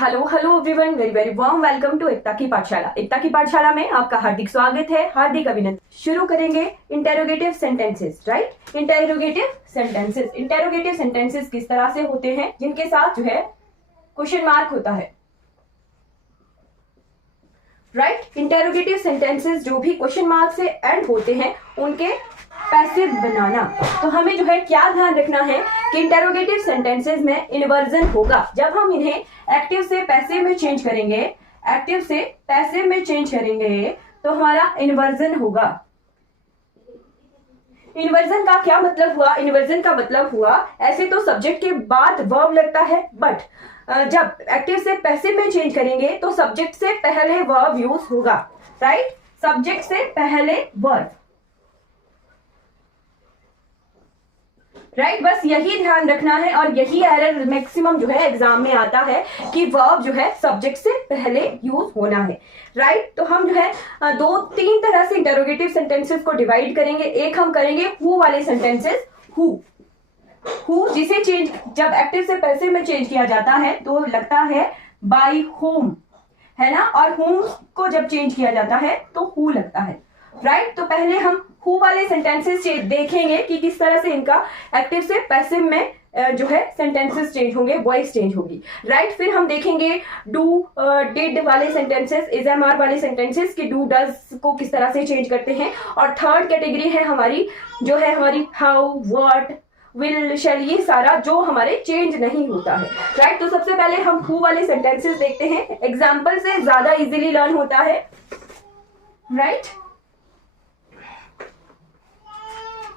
Hello hello everyone, very very warm welcome to Ekta की पाठशाला। एकता की पाठशाला में आपका हार्दिक स्वागत है, हार्दिक अभिनंदन। शुरू करेंगे interrogative sentences, right. Interrogative sentences किस तरह से होते हैं, जिनके साथ जो है क्वेश्चन मार्क होता है, राइट। इंटेरोगेटिव सेंटेंसेस जो भी क्वेश्चन मार्क से एंड होते हैं उनके पैसिव बनाना। तो हमें जो है क्या ध्यान रखना है कि इंटेरोगेटिव सेंटेंसेस में इन्वर्जन होगा। जब हम इन्हें एक्टिव से पैसिव में चेंज करेंगे, तो हमारा इन्वर्जन होगा। इन्वर्जन का क्या मतलब हुआ? इन्वर्जन का मतलब हुआ, ऐसे तो सब्जेक्ट के बाद वर्ब लगता है, बट जब एक्टिव से पैसिव में चेंज करेंगे तो सब्जेक्ट से पहले वर्ब यूज होगा, राइट। सब्जेक्ट से पहले वर्ब, राइट। बस यही ध्यान रखना है और यही एरर मैक्सिमम जो है एग्जाम में आता है कि वर्ब जो है सब्जेक्ट से पहले यूज होना है, राइट। तो हम जो है दो तीन तरह से इंटरोगेटिव सेंटेंसेस को डिवाइड करेंगे। एक हम करेंगे हु वाले सेंटेंसेस। हु जिसे चेंज जब एक्टिव से पैसिव में चेंज किया जाता है तो लगता है बाय होम, है ना, और होम को जब चेंज किया जाता है तो हु लगता है, राइट। तो पहले हम हु वाले सेंटेंसेस देखेंगे कि किस तरह से इनका एक्टिव से पैसिव में जो है सेंटेंसेस चेंज होंगे, वॉइस चेंज होगी, राइट। फिर हम देखेंगे डू डिड वाले सेंटेंसेस, इज एम आर वाले सेंटेंसेस कि डू डज को किस तरह से चेंज करते हैं। और थर्ड कैटेगरी है हमारी जो है हमारी हाउ, व्हाट, विल, शैल, ये सारा जो हमारे चेंज नहीं होता है, राइट। तो सबसे पहले हम हु वाले सेंटेंसेस देखते हैं। एग्जाम्पल से ज्यादा इजीली लर्न होता है, राइट।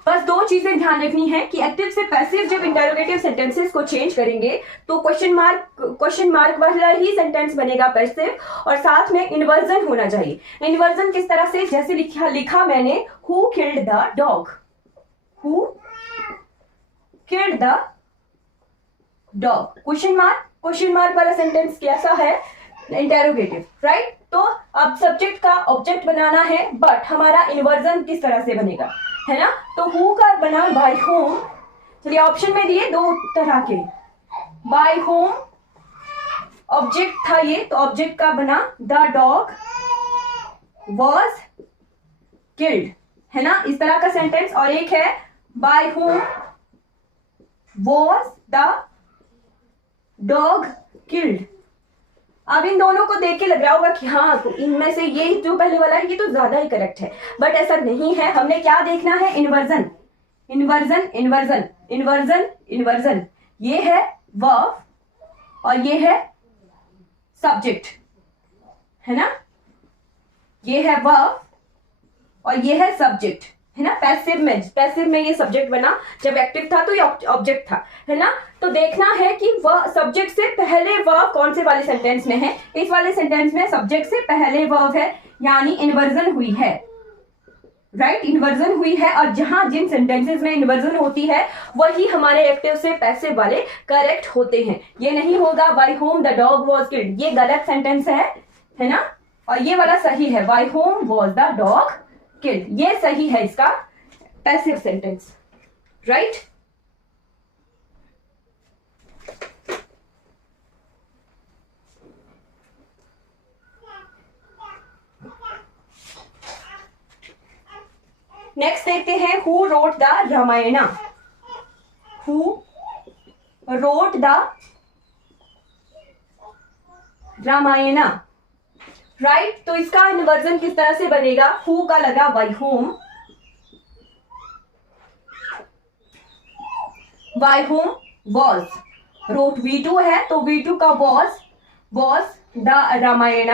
बस दो चीजें ध्यान रखनी है कि एक्टिव से पैसिव जब इंटरोगेटिव सेंटेंसेस को चेंज करेंगे तो क्वेश्चन मार्क वाला ही सेंटेंस बनेगा पैसिव, और साथ में इन्वर्जन होना चाहिए। इन्वर्जन किस तरह से, जैसे लिखा मैंने who killed the dog, who killed the dog, question mark वाला सेंटेंस कैसा है? Interrogative, right. तो अब सब्जेक्ट का ऑब्जेक्ट बनाना है, बट हमारा इन्वर्जन किस तरह से बनेगा, है ना। तो हु का बना बाय होम। चलिए ऑप्शन में दिए दो तरह के, बाय होम ऑब्जेक्ट था ये, तो ऑब्जेक्ट का बना द डॉग वॉज किल्ड, है ना, इस तरह का सेंटेंस। और एक है by whom was the dog killed. अब इन दोनों को देख के लग रहा होगा कि हाँ, तो इनमें से ये जो पहले वाला है ये तो ज्यादा ही करेक्ट है, बट ऐसा नहीं है। हमने क्या देखना है? Inversion, inversion, inversion, inversion, inversion. ये है वर्ब और ये है सब्जेक्ट, है ना, ये है वर्ब और ये है सब्जेक्ट, है ना। पैसिव में ये सब्जेक्ट बना, जब एक्टिव था तो ये ऑब्जेक्ट था, है ना। तो देखना है कि वह सब्जेक्ट से पहले वर्ब कौन से वाले सेंटेंस में है। इस वाले सेंटेंस में सब्जेक्ट से पहले वर्ब है, यानी इन्वर्जन हुई है, राइट। इन्वर्जन हुई है, और जहां जिन सेंटेंसेस में इन्वर्जन होती है वही हमारे एक्टिव से पैसिव वाले करेक्ट होते हैं। ये नहीं होगा by whom the dog was killed, ये गलत सेंटेंस है ना। और ये वाला सही है, by whom was the dog killed, ये सही है इसका पैसिव सेंटेंस, राइट। नेक्स्ट देखते हैं who wrote the Ramayana. Who wrote the Ramayana, right. तो इसका इन्वर्जन किस तरह से बनेगा? हु का लगा by whom, by whom was, wrote V2 है तो V2 का was the Ramayana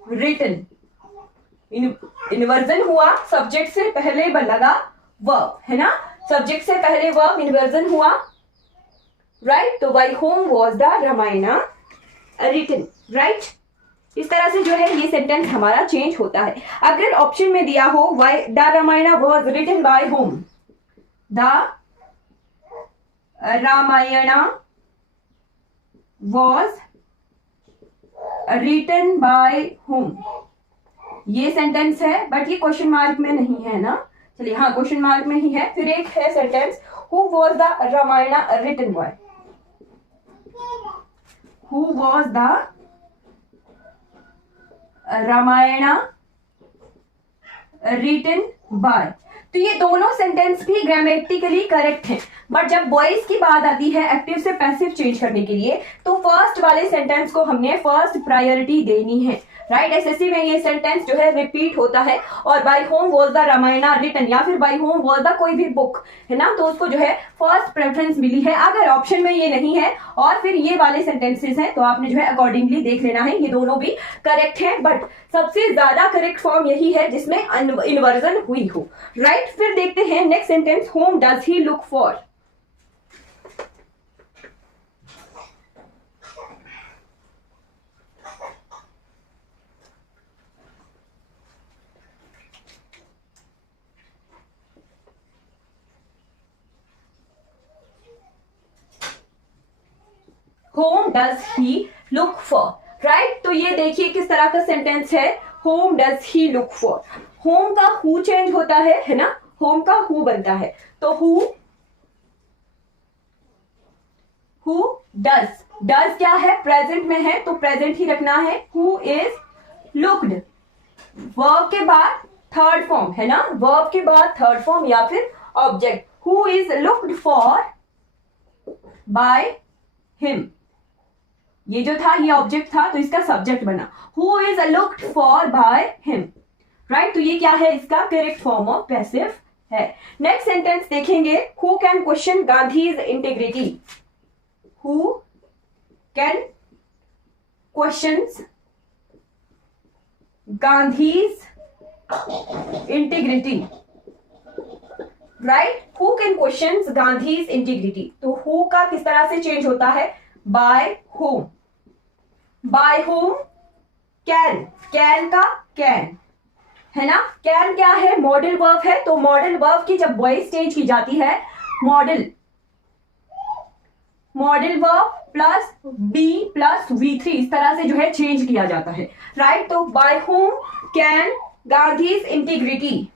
written. Inversion हुआ, सब्जेक्ट से पहले लगा वर्ब, है ना, सब्जेक्ट से पहले वर्ब, इन्वर्जन हुआ, राइट। तो by whom was the Ramayana written, right. इस तरह से जो है ये सेंटेंस हमारा चेंज होता है। अगर ऑप्शन में दिया हो the Ramayana was written by whom, the Ramayana was written by whom, ये सेंटेंस है, बट ये क्वेश्चन मार्क में नहीं है ना। चलिए हाँ, क्वेश्चन मार्क में ही है। फिर एक है sentence who was the Ramayana written by, who was the Ramayana written by. तो ये दोनों सेंटेंस भी ग्रामेटिकली करेक्ट हैं, बट जब बॉयज की बात आती है एक्टिव से पैसिव चेंज करने के लिए, तो फर्स्ट वाले सेंटेंस को हमने फर्स्ट प्रायोरिटी देनी है, राइट। एसएससी में ये सेंटेंस जो है रिपीट होता है, और by whom was the Ramayana written या फिर बाय होम वॉज द कोई भी बुक है ना, तो उसको जो है फर्स्ट प्रेफरेंस मिली है। अगर ऑप्शन में ये नहीं है और फिर ये वाले सेंटेंसेस हैं, तो आपने जो है अकॉर्डिंगली देख लेना है। ये दोनों भी करेक्ट है, बट सबसे ज्यादा करेक्ट फॉर्म यही है जिसमें इन्वर्जन हुई हो, राइट। फिर देखते हैं next sentence, home does he look for. Home does he look for, right. तो ये देखिए किस तरह का सेंटेंस है, home does he look for. Home का हु चेंज होता है ना, होम का हु बनता है, तो हु डज, डज क्या है, प्रेजेंट में है तो प्रेजेंट ही रखना है। हु इज लुक्ड, वर्ब के बाद थर्ड फॉर्म है ना, वर्ब के बाद थर्ड फॉर्म या फिर object. Who is looked for by him, ये जो था ये ऑब्जेक्ट था तो इसका सब्जेक्ट बना, who is looked for by him, right. तो ये क्या है, इसका करेक्ट फॉर्म ऑफ पैसिव है। नेक्स्ट सेंटेंस देखेंगे, who can question Gandhi's integrity. Who can questions Gandhi's integrity, right. Who can questions Gandhi's integrity, तो हु का किस तरह से चेंज होता है, by whom, by whom. Can, can का कैन है ना, कैन क्या है, मॉडल वर्ब है, तो मॉडल वर्ब की जब वॉइस चेंज की जाती है, modal verb plus be plus V3 इस तरह से जो है चेंज किया जाता है, राइट। तो by whom can Gandhi's integrity,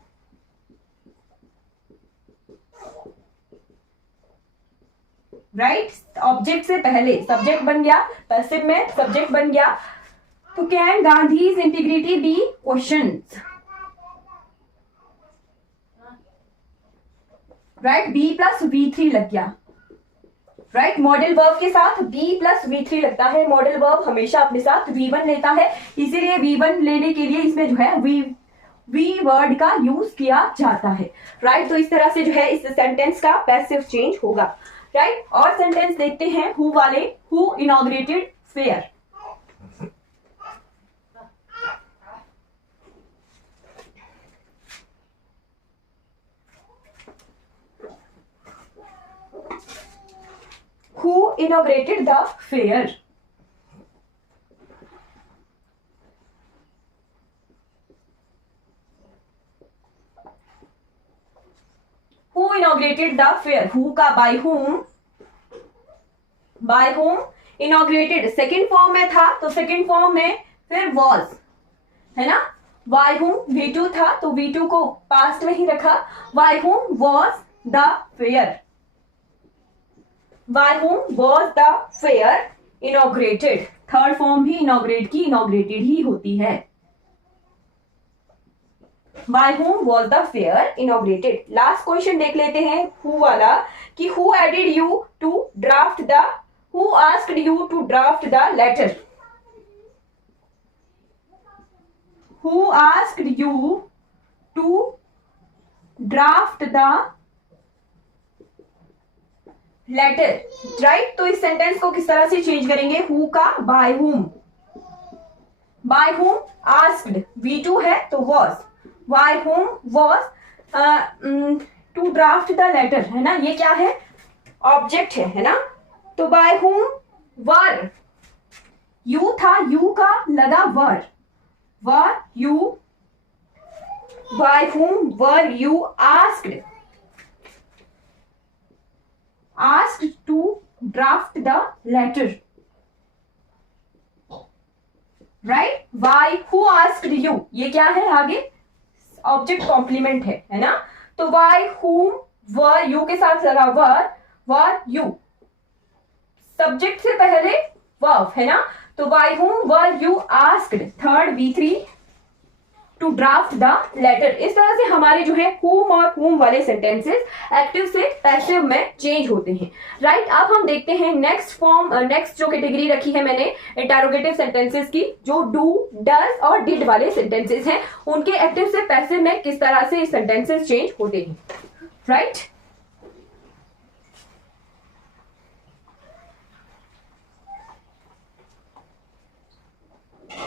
right. Object से पहले सब्जेक्ट बन गया, पैसिव में सब्जेक्ट बन गया, तो can Gandhi's integrity be questions, right. Be plus V3 लग गया, राइट। मॉडल वर्ब के साथ बी प्लस V3 लगता है, मॉडल वर्ब हमेशा अपने साथ V1 लेता है, इसीलिए V1 लेने के लिए इसमें जो है वी वर्ड का यूज किया जाता है, राइट। तो इस तरह से जो है इस सेंटेंस का पैसिव चेंज होगा, राइट। और सेंटेंस देखते हैं हु वाले, who inaugurated fair. Who inaugurated the fair? Who inaugurated the fair? Who का by whom? By whom inaugurated second form में था, तो सेकेंड फॉर्म में फिर was है ना, by whom V2 था तो V2 को पास्ट में ही रखा, by whom was the fair, by whom was the fair inaugurated। Third form भी inaugurate की inaugurated ही होती है। by whom was the fair inaugurated। Last question देख लेते हैं who वाला, कि who added you to draft the, who asked you to draft the letter, who asked you to draft the letter, right. तो इस sentence को किस तरह से चेंज करेंगे, हु का by whom, by whom asked V2 है तो was, by whom was to draft the letter है ना, ये क्या है, ऑब्जेक्ट है ना, तो बाय हुम वर, यू था, यू का लगा were you, bye whom were you asked to draft the letter, right। Why, who asked you, ये क्या है आगे, ऑब्जेक्ट कॉम्प्लीमेंट है ना, तो why whom were you के साथ लगा were you, सब्जेक्ट से पहले वर्ब, है ना। तो by whom were you asked, third V3 to draft the letter. इस तरह से हमारे जो है whom और whom वाले सेंटेंसेस एक्टिव से पैसिव में चेंज होते हैं, राइट। अब हम देखते हैं नेक्स्ट फॉर्म, नेक्स्ट जो कैटेगरी रखी है मैंने इंटरोगेटिव सेंटेंसेस की, जो डू, डज और डिड वाले सेंटेंसेस हैं, उनके एक्टिव से पैसिव में किस तरह से सेंटेंसेस चेंज होते हैं, राइट।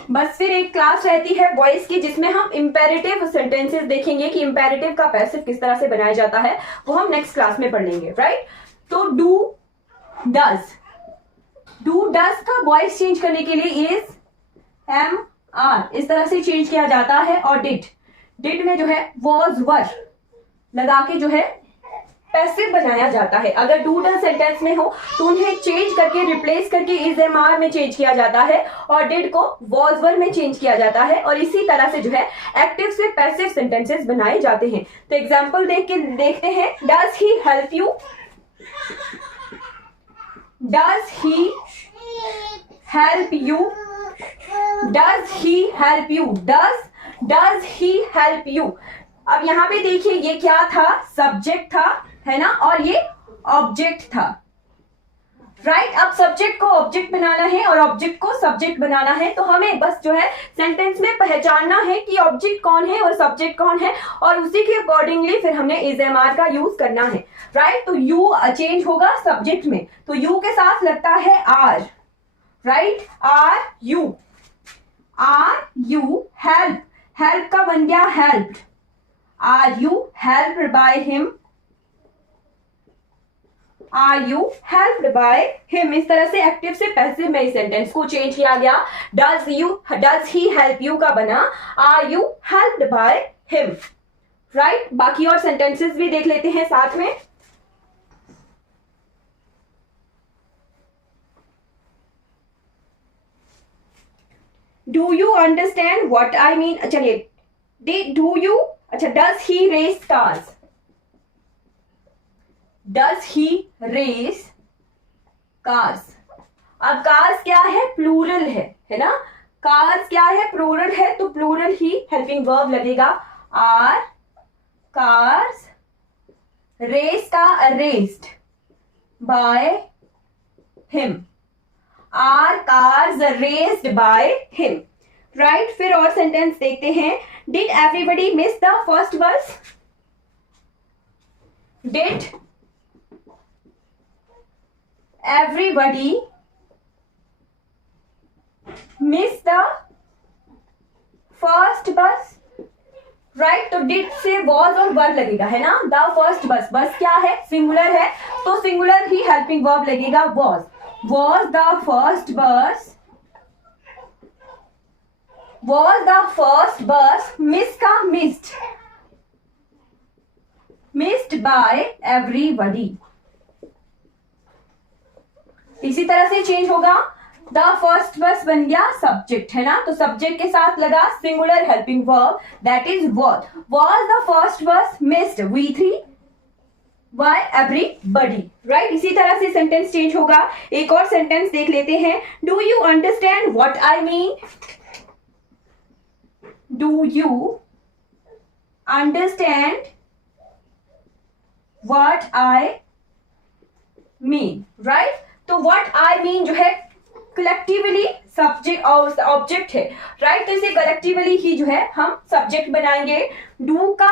बस फिर एक क्लास रहती है वॉइस की, जिसमें हम इंपेरेटिव सेंटेंसेस देखेंगे कि इंपेरेटिव का पैसिव किस तरह से बनाया जाता है, वो हम नेक्स्ट क्लास में पढ़ लेंगे, राइट। तो डू डज, डू डज का वॉइस चेंज करने के लिए इज, एम, आर इस तरह से चेंज किया जाता है। और डिड, डिड में जो है वॉज, वर लगा के जो है पैसिव बनाया जाता है। अगर डू डज सेंटेंस में हो तो उन्हें चेंज करके, रिप्लेस करके इज, एम, आर में चेंज किया जाता है और डिड को वॉज, वर में चेंज किया जाता है। और इसी तरह से जो है एक्टिव से पैसिव सेंटेंसेस बनाए जाते हैं। तो एग्जांपल देखते हैं। Does he help you, does he help you, does he help you, does he help you. अब यहां पे देखिए ये क्या था, सब्जेक्ट था, है ना, और ये ऑब्जेक्ट था, राइट। अब सब्जेक्ट को ऑब्जेक्ट बनाना है और ऑब्जेक्ट को सब्जेक्ट बनाना है, तो हमें बस जो है सेंटेंस में पहचानना है कि ऑब्जेक्ट कौन है और सब्जेक्ट कौन है, और उसी के अकॉर्डिंगली फिर हमने इज, एम, आर का यूज करना है, राइट। तो यू चेंज होगा सब्जेक्ट में, तो यू के साथ लगता है are, right, are you, help, help का बन गया helped, are you helped by him, are you helped by him. इस तरह से एक्टिव से पैसिव में इस सेंटेंस को चेंज किया गया। डज ही हेल्प यू का बना are you helped by him, right. बाकी और सेंटेंसेस भी देख लेते हैं साथ में। Do you understand what I mean, चलिए डू यू, अच्छा does he race cars, does he race cars. अब कार्स क्या है, प्लूरल है ना। कार्स क्या है, प्लूरल है, तो प्लूरल ही हेल्पिंग वर्ब लगेगा, आर कार्स, रेस का raced by him, are cars raced by him, right. फिर और सेंटेंस देखते हैं। Did everybody miss the first bus, डिड everybody miss the first bus, right. तो डिड से वॉज और वर्ब लगेगा, है ना। द फर्स्ट बस, बस क्या है, सिंगुलर है, तो सिंगुलर ही हेल्पिंग वर्ब लगेगा, वॉज द फर्स्ट बस, वॉज द फर्स्ट बस, मिस का मिस्ड बाय एवरीबडी। इसी तरह से चेंज होगा। द फर्स्ट बस बन गया सब्जेक्ट, है ना, तो सब्जेक्ट के साथ लगा singular helping verb, that is was the first bus missed, V3 by everybody, right. इसी तरह से सेंटेंस चेंज होगा। एक और सेंटेंस देख लेते हैं। Do you understand what I mean, do you understand what I mean, right. तो व्हाट आई मीन जो है कलेक्टिवली सब्जेक्ट और ऑब्जेक्ट है, राइट। तो इसे कलेक्टिवली ही जो है हम सब्जेक्ट बनाएंगे। डू का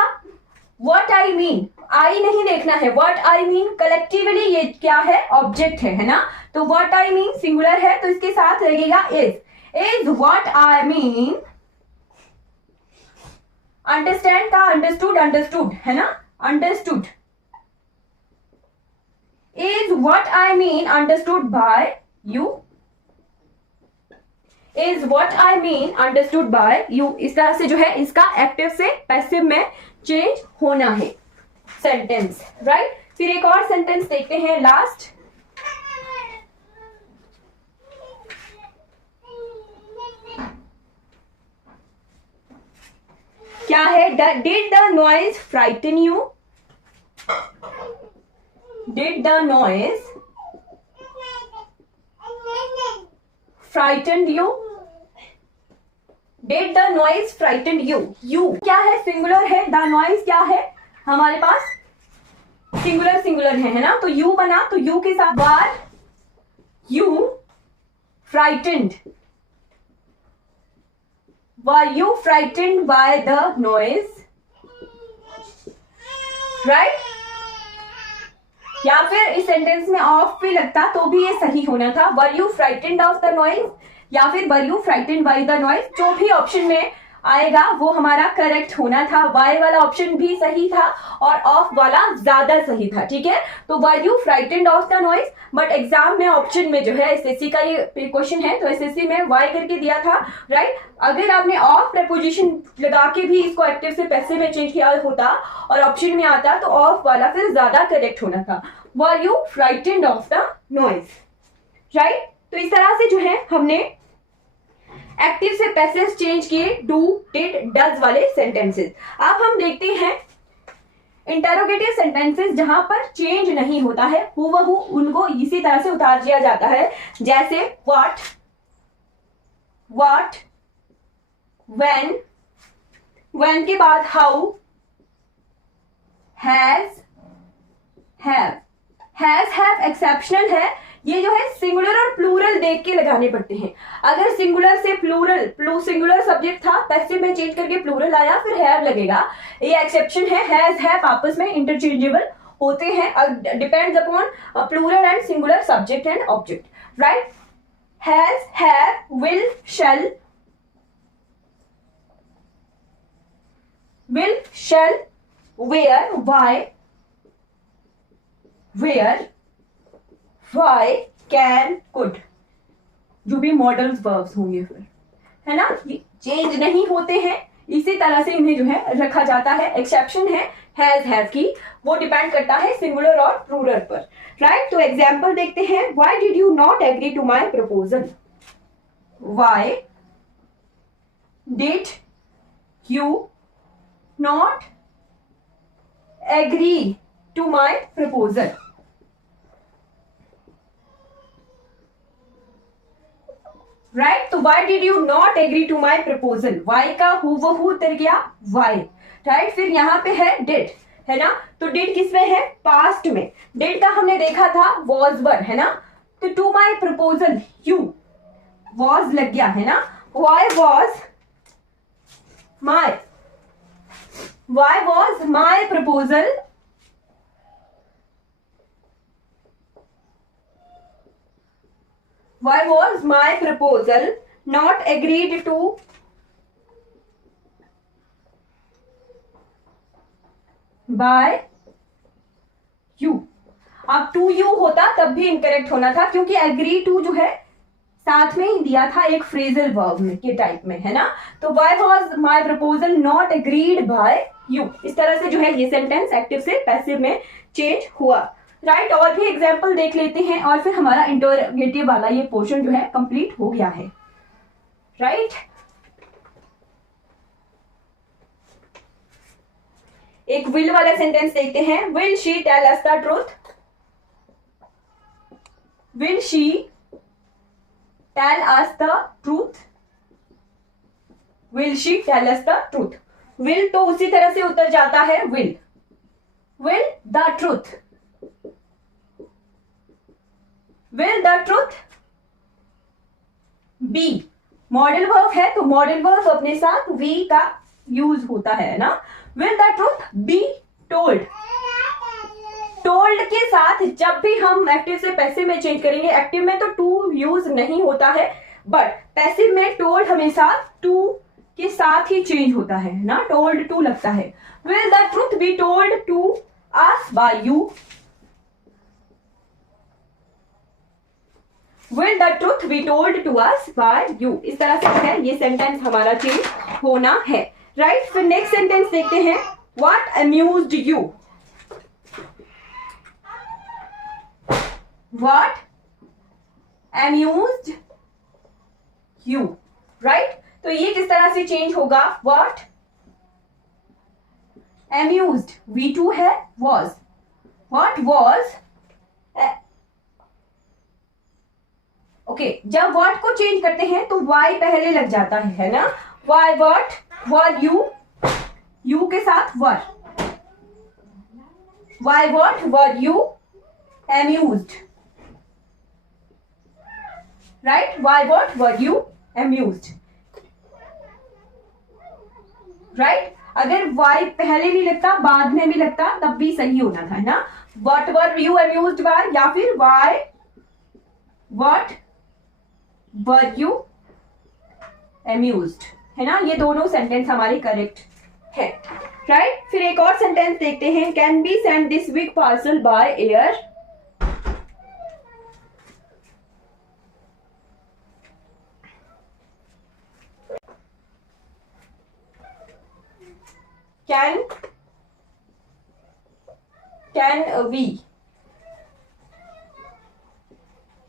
व्हाट आई मीन, आई नहीं देखना है, व्हाट आई मीन कलेक्टिवली ये क्या है, ऑब्जेक्ट है ना। तो व्हाट आई मीन सिंगुलर है, तो इसके साथ लगेगा is what I mean. Understand का अंडरस्टूड है ना, understood is what I mean understood by you, is what I mean understood by you। इस तरह से जो है इसका एक्टिव से पैसिव में चेंज होना है सेंटेंस, राइट। फिर एक और सेंटेंस देखते हैं लास्ट। क्या है, did the noise frighten you, did the noise frightened you? Did the noise frightened you? You क्या है? सिंगुलर है. The noise क्या है हमारे पास? सिंगुलर है ना. तो you बना, तो you के साथ were you frightened? Were you frightened by the noise? Right? या फिर इस सेंटेंस में ऑफ भी लगता तो भी ये सही होना था. Were you frightened of the noise? या फिर were you frightened by the noise? जो भी ऑप्शन में आएगा वो हमारा करेक्ट होना था. वाई वाला ऑप्शन भी सही था और ऑफ वाला ज्यादा सही था. ठीक है, तो were you frightened of the noise. But exam में ऑप्शन में जो है एसएससी का ये क्वेश्चन है, तो एसएससी में वाई करके दिया था. राइट, अगर आपने ऑफ प्रेपोजिशन लगा के भी इसको एक्टिव से पैसिव में चेंज किया होता और ऑप्शन में आता तो ऑफ वाला फिर ज्यादा करेक्ट होना था. Were you frightened of the noise. Right, तो इस तरह से जो है हमने एक्टिव से पैसिव चेंज किए डू, डिड, डज वाले सेंटेंसेस. अब हम देखते हैं इंटरोगेटिव सेंटेंसेस जहां पर चेंज नहीं होता है, हूबहू उनको इसी तरह से उतार दिया जाता है. जैसे व्हाट, व्हेन के बाद हाउ, हैव एक्सेप्शनल है. ये जो है सिंगुलर और प्लूरल देख के लगाने पड़ते हैं. अगर सिंगुलर से प्लूरल, सिंगुलर सब्जेक्ट था, पैसिव में चेंज करके प्लूरल आया, फिर हैव लगेगा. ये एक्सेप्शन है. हैज, हैव आपस में इंटरचेंजेबल होते हैं, depends upon plural and singular subject and object. Right, has, have, will, shall, where, why, can, could, जो भी मॉडल्स वर्ब्स होंगे फिर, है ना, ये चेंज नहीं होते हैं. इसी तरह से इन्हें जो है रखा जाता है. एक्सेप्शन है हैज, हैव की, वो डिपेंड करता है सिंगुलर और प्लूरल पर. राइट, तो एग्जाम्पल देखते हैं. Why did you not agree to my proposal? Why did you not agree to my proposal? Right, तो why did you not agree to my proposal. Why का हूबहू उतर गया वाई. राइट, फिर यहाँ पे है डिड, है ना. तो डिड किस में है? पास्ट में. डिड का हमने देखा था वॉज वर, है ना. तो to my proposal you, was लग गया, है ना. Why was my proposal Why was my proposal not agreed to by you? अब टू यू होता तब भी इनकरेक्ट होना था, क्योंकि एग्री टू जो है साथ में ही दिया था एक फ्रेजल वर्ब में के टाइप में, है ना. तो why was my proposal not agreed by you? इस तरह से जो है ये सेंटेंस एक्टिव से पैसिव में चेंज हुआ. राइट, और भी एग्जाम्पल देख लेते हैं और फिर हमारा इंटरोगेटिव वाला ये पोर्शन जो है कंप्लीट हो गया है. राइट, एक विल वाला सेंटेंस देखते हैं. Will she tell us the truth? Will she tell us the truth? Will she tell us the truth. Will तो उसी तरह से उतर जाता है will the truth. Will the truth be? Modal verb है तो मॉडल वर्ब अपने साथ we का यूज होता है ना. Will the truth be told? told के साथ जब भी हम एक्टिव से पैसिव में चेंज करेंगे, एक्टिव में तो टू यूज नहीं होता है, बट पैसिव में टोल्ड हमेशा टू के साथ ही चेंज होता है ना. टोल्ड टू लगता है. Will the truth be told to us by you? Will the truth be told to us by you? इस तरह से है ये सेंटेंस हमारा चेंज होना है. राइट, फिर नेक्स्ट सेंटेंस देखते हैं. What amused you? What amused you? Right, तो ये किस तरह से चेंज होगा? What amused, V2 है was. What was ओके जब वर्ड को चेंज करते हैं तो वाई पहले लग जाता है ना, why word were you, you के साथ were, why word were you amused, right? Why what were you amused, right? अगर why पहले नहीं लगता बाद में भी लगता तब भी सही होना था ना, what were you amused by या फिर why what were you amused, है ना, ये दोनों सेंटेंस हमारे करेक्ट है, राइट? फिर एक और सेंटेंस देखते हैं, can be send this big parcel by air, can we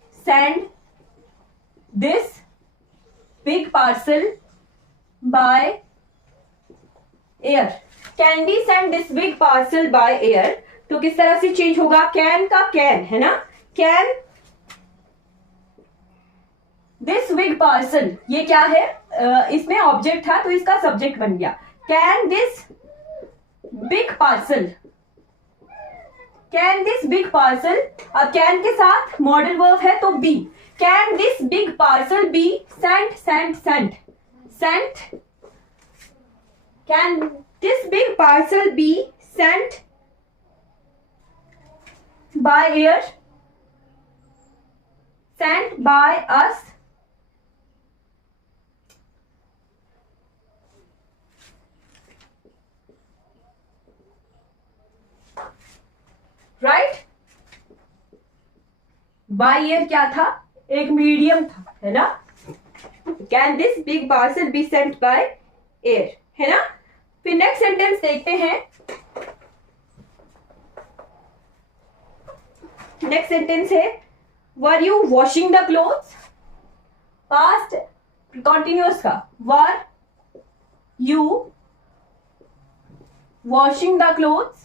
send this big parcel by air, can we send this big parcel by air, तो किस तरह से चेंज होगा, कैन का कैन है ना, कैन दिस बिग पार्सल, ये क्या है, इसमें ऑब्जेक्ट था तो इसका सब्जेक्ट बन गया, can this big parcel, can this big parcel, अब कैन के साथ मॉडल वर्ब है तो be, can this big parcel be sent, sent sent sent, can this big parcel be sent by air, sent by us, right? By air क्या था, एक medium था, है ना, can this big parcel be sent by air, है ना? फिर next sentence देखते हैं, नेक्स्ट सेंटेंस है were you washing the clothes, past continuous का, were you washing the clothes,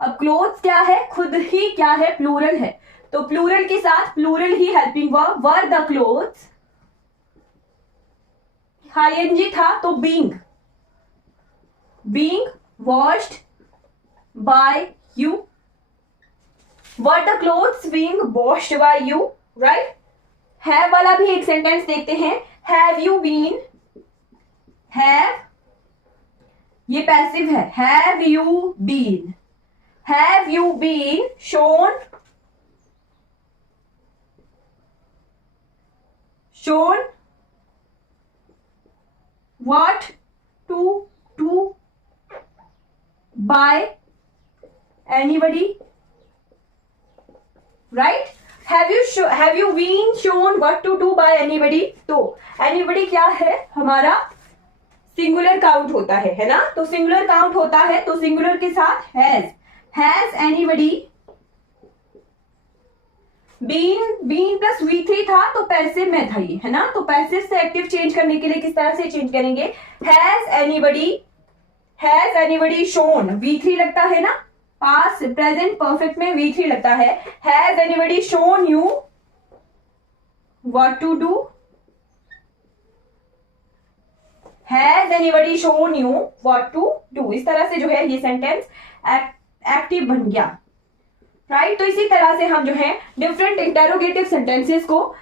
अब क्लोथ्स क्या है, खुद ही क्या है, प्लूरल है, तो प्लूरल के साथ प्लूरल ही helping verb, were the clothes, I N G था तो being, being washed by you, were the clothes being washed by you, right? Have वाला भी एक सेंटेंस देखते हैं, हैव यू बीन, हैव ये पैसिव है, have you been, have you been shown what to do by anybody, right? have you been shown what to do by anybody, तो anybody क्या है, हमारा सिंगुलर काउंट होता है ना, तो सिंगुलर काउंट होता है तो सिंगुलर के साथ has anybody been plus V3 था तो पैसिव में था ये, है ना, तो पैसिव से एक्टिव चेंज करने के लिए किस तरह से चेंज करेंगे, has anybody shown, V3 लगता है ना, पास्ट प्रेजेंट परफेक्ट में V3 लगता है, has anybody shown you what to do, has anybody shown you what to do, इस तरह से जो है ये सेंटेंस एक्टिव बन गया, राइट? तो इसी तरह से हम जो है डिफरेंट इंटेरोगेटिव सेंटेंसेस को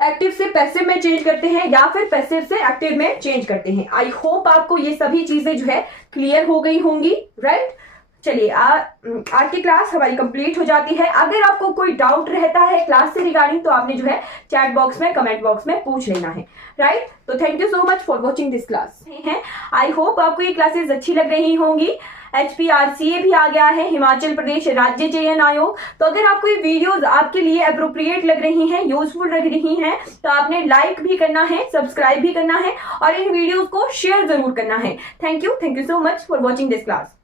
एक्टिव से पैसिव में चेंज करते हैं या फिर पैसिव से एक्टिव में चेंज करते हैं। आई होप आपको ये सभी चीजें जो है क्लियर हो गई होंगी, राइट? चलिए आज की क्लास हमारी कंप्लीट हो जाती है। अगर आपको कोई डाउट रहता है क्लास से रिगार्डिंग तो आपने जो है चैट बॉक्स में, कमेंट बॉक्स में पूछ लेना है, राइट? तो thank you so much for watching this class. I hope आपको ये क्लासेस अच्छी लग रही होंगी। HPRCA भी आ गया है, हिमाचल प्रदेश राज्य चयन आयोग। तो अगर आपको ये वीडियोस आपके लिए अप्रोप्रिएट लग रही हैं, यूजफुल लग रही हैं, तो आपने लाइक भी करना है, सब्सक्राइब भी करना है और इन वीडियोस को शेयर जरूर करना है। Thank you so much for watching this class.